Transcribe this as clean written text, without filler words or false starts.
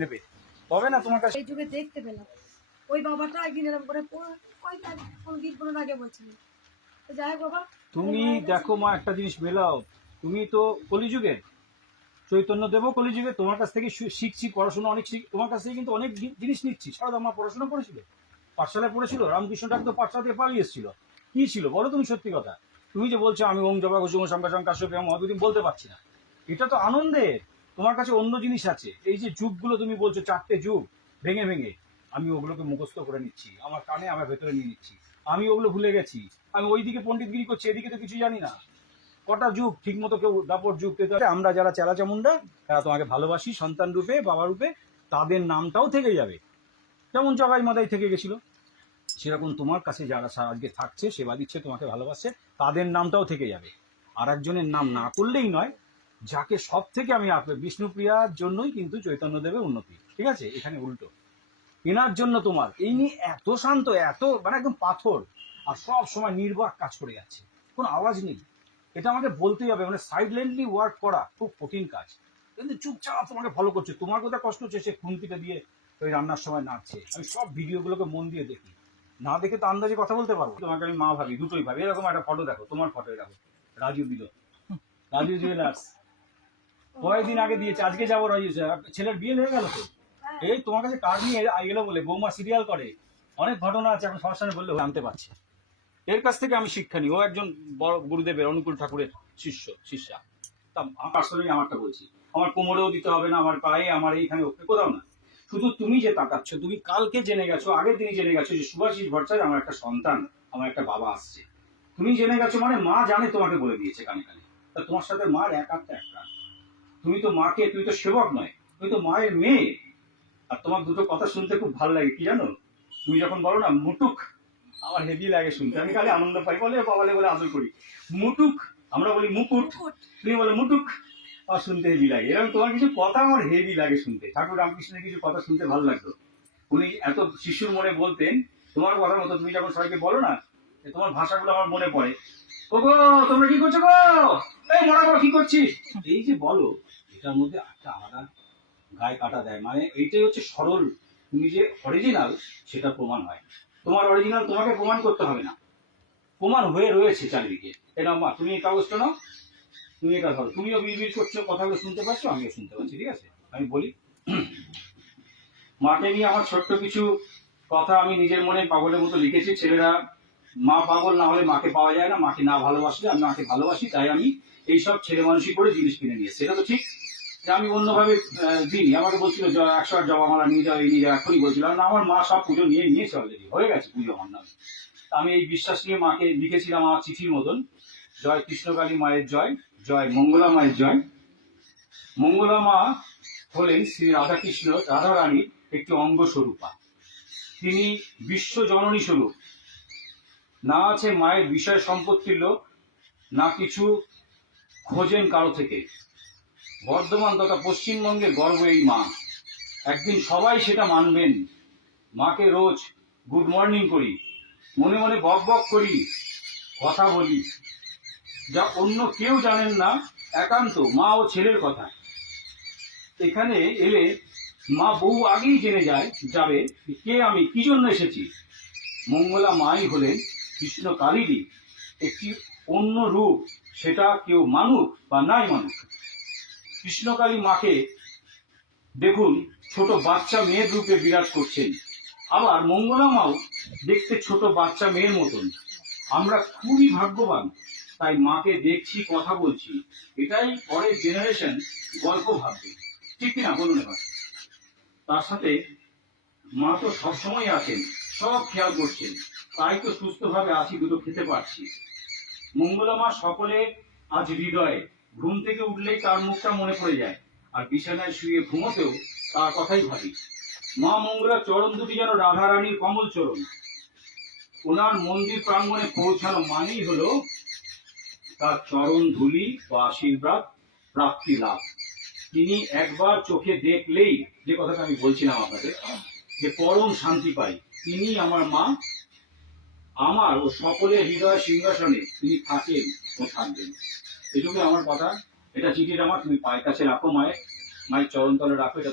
নেবে তবে না তোমার কাছে এই যুগে দেখতে পেলাম ওই বাবাটা একদিন এরকম করে কয়টা কোন গীতগুলো আগে বলছিলেন। তো যাই হোক বাবা, তুমি দেখো মা একটা জিনিস মেলাও, তুমি তো কলিযুগের চৈতন্যদেবও কলিযুগে, তোমার কাছ থেকে শিখছি পড়াশোনা অনেক তোমার কাছ থেকে কিন্তু অনেক জিনিস নিচ্ছি। সারদা মা পড়াশোনা করেছিল, পাঠশালায় পড়েছিল, রামকৃষ্ণ ঠাকুর তো পাঠশালা থেকে পালিয়ে এসেছিল। কি ছিল বলো তুমি সত্যি কথা? তুমি যে বলছো আমি ওম জবা ঘোষ সংখ্যা সংখ্যা কাশ্যপ মহাবিদিন বলতে পারছি না, এটা তো আনন্দের। তোমার কাছে অন্য জিনিস আছে। এই যে যুগগুলো তুমি বলছো, 4টে যুগ ভেঙে ভেঙে আমি ওগুলোকে মুখস্থ করে নিচ্ছি, আমার কানে আমার ভেতরে নিয়ে নিচ্ছি। আমি ওগুলো ভুলে গেছি, আমি ওইদিকে পণ্ডিতগিরি করছি, এদিকে তো কিছু জানি না। কটা যুগ ঠিক মতো কেউ দাপট যুগ পেতে। আমরা যারা চেলা চামুন্ডা তারা তোমাকে ভালোবাসি সন্তান রূপে, বাবা রূপে, তাদের নামটাও থেকে যাবে। যেমন জগাই মাদাই থেকে গেছিল, সেরকম তোমার কাছে যারা আজকে থাকছে, সেবা দিচ্ছে, তোমাকে ভালোবাসছে, তাদের নামটাও থেকে যাবে। আর একজনের নাম না করলেই নয়, যাকে সব থেকে আমি বিষ্ণুপ্রিয়ার জন্যই কিন্তু চৈতন্যদেবের উন্নতি, ঠিক আছে? এখানে উল্টো এনার জন্য তোমার এই নিয়ে এত শান্ত, এত মানে একদম পাথর, আর সব সময় নির্বাক কাজ করে যাচ্ছে, কোনো আওয়াজ নেই। এটা আমাকে বলতেই হবে, মানে সাইলেন্টলি ওয়ার্ক করা খুব কঠিন কাজ, কিন্তু চুপচাপ তোমাকে ফলো করছে। তোমার কোথায় কষ্ট হচ্ছে, সে খুন্তিটা দিয়ে ওই রান্নার সময় নাচছে। আমি সব ভিডিওগুলোকে মন দিয়ে দেখি, না দেখে তো আন্দাজে কথা বলতে পারবো। তোমাকে আমি মা ভাবি, দুটোই ভাবি। এরকম একটা ফটো দেখো, তোমার ফটো দেখো, রাজু দিল, রাজু জুয়েলার্স কয়েকদিন আগে দিয়েছে, আজকে যাবো রাজু, ছেলের বিয়ে হয়ে গেল তো। এই তোমার কাছে কার্ড নিয়ে গেলো বলে বৌমা সিরিয়াল করে, অনেক ঘটনা আছে, এখন সবার সামনে বললে জানতে পারছি। এর কাছ থেকে আমি শিক্ষা নিই, ও একজন বড় গুরুদেবের অনুকূল ঠাকুরের শিষ্যা। তা আসলে আমারটা বলছি, আমার কোমরেও দিতে হবে না, আমার পায়ে, আমার এইখানে ওকে কোথাও না। শুধু তুমি যে তাকাচ্ছ, তুমি কালকে জেনে গেছো, আগের দিনই জেনে গেছো যে সুভাষিস ভট্টাচার্য আমার একটা সন্তান, আমার একটা বাবা আসছে। তুমি জেনে গেছো মানে মা জানে, তোমাকে বলে দিয়েছে কানে কানে। তা তোমার সাথে মার এক আধটা একটা, তুমি তো মাকে, তুমি তো সেবক নয়, তুমি তো মায়ের মেয়ে। আর তোমার দুটো কথা শুনতে খুব ভালো লাগে, কি জানো? তুমি যখন বলো না মুটুক, আমার হেভি লাগে শুনতে, আমি খালি আনন্দ পাই। বলে বাবালে বলে আদর করি, মুটুক, আমরা বলি মুকুট, তুমি বলে মুটুক, আমার শুনতে হেভি লাগে। এরকম তোমার কিছু কথা আমার হেভি লাগে শুনতে। ঠাকুর রামকৃষ্ণের কিছু কথা শুনতে ভালো লাগতো, উনি এত শিশুর মনে বলতেন। তোমার কথার মতো তুমি যখন সবাইকে বলো না, তোমার ভাষাগুলো আমার মনে পড়ে। ও গো তোমরা কি করছো গো, এই মরা বড় কি করছিস, এই যে বলো, এটার মধ্যে একটা আলাদা গায়ে কাটা দেয়। মানে এইটাই হচ্ছে সরল, তুমি যে অরিজিনাল সেটা প্রমাণ হয়। তোমার অরিজিনাল তোমাকে প্রমাণ করতে হবে না, প্রমাণ হয়ে রয়েছে চারিদিকে। এটা মা, তুমি এই কাগজটা নাও, তুমি এটা ধরো, তুমিও বিড়বিড় করছো, কথাগুলো শুনতে পাচ্ছ, আমিও শুনতে পাচ্ছি, ঠিক আছে? আমি বলি, মাকে নিয়ে আমার ছোট্ট কিছু কথা আমি নিজের মনে পাগলের মতো লিখেছি। ছেলেরা মা পাগল না হলে মাকে পাওয়া যায় না, মাকে না ভালোবাসলে আমি মাকে ভালোবাসি, তাই আমি এইসব ছেলে মানুষই করে জিনিস কিনে নিয়ে, সেটা তো ঠিক। আমি অন্যভাবে দিই, আমাকে বলছিল 108 জবামালা নিয়ে যাও, এই নিয়ে যাও, এখনই বলছিল না, আমার মা সব পুজো নিয়েছে অলরেডি, হয়ে গেছে পুজো আমার নামে। আমি এই বিশ্বাস নিয়ে মাকে লিখেছিলাম আমার চিঠির মতন, জয় কৃষ্ণকালী মায়ের জয়, জয় মঙ্গলা মায়ের জয়। মঙ্গলা মা হলেন শ্রী রাধাকৃষ্ণ রাধারানীর একটি অঙ্গ স্বরূপা। তিনি বিশ্ব জননী স্বরূপ। না আছে মায়ের বিষয় সম্পত্তির লোক, না কিছু খোঁজেন কারো থেকে। বর্ধমান তথা পশ্চিমবঙ্গের গর্ব এই মা। একদিন সবাই সেটা মানবেন। মাকে রোজ গুড মর্নিং করি, মনে মনে বক বক করি, কথা বলি, যা অন্য কেউ জানেন না, একান্ত মা ও ছেলের কথা। এখানে এলে মা বহু আগেই জেনে যাবে কে আমি, কি জন্য এসেছি। মঙ্গলা মাই হলেন কৃষ্ণ কালীরই একটি অন্য রূপ, সেটা কেউ মানুক বা নাই মানুক। কৃষ্ণকালী মাকে দেখুন ছোট বাচ্চা মেয়ের রূপে বিরাজ করছেন, আবার মঙ্গলা মাও দেখতে ছোট বাচ্চা মেয়ের মতন। আমরা খুবই ভাগ্যবান, তাই মাকে দেখছি, কথা বলছি, এটাই পরের জেনারেশন গল্প ভাববে, ঠিক কিনা বলুন এবার? তার সাথে মা তো সবসময় আছেন, সব খেয়াল করছেন, তাই তো সুস্থভাবে আছি, দুটো খেতে পারছি। মঙ্গলা মা সকলে আজ হৃদয়ে, ঘুম থেকে উঠলেই তার মুখটা মনে পড়ে যায়, আর বিছানায় শুয়ে ঘুমোতেও তার কথাই ভাবি। মা মঙ্গলার চরণ দুটি যেন রাধারানীর কমল চরণ। ওনার মন্দির প্রাঙ্গণে পৌঁছানো মানেই হলো তার চরণ ধুলি বা আশীর্বাদ প্রাপ্তি লাভ। তিনি একবার চোখে দেখলেই, যে কথাটা আমি বলছিলাম আপনাদের, যে পরম শান্তি পাই। তিনি আমার মা, আমার ও সকলের হৃদয় সিংহাসনে তিনি থাকেন ও থাকবেন। এটুকুই আমার কথা। এটা চিঠিটা আমার, তুমি পায়ের কাছে রাখো, মায়ের চরণ তলে রাখো। এটা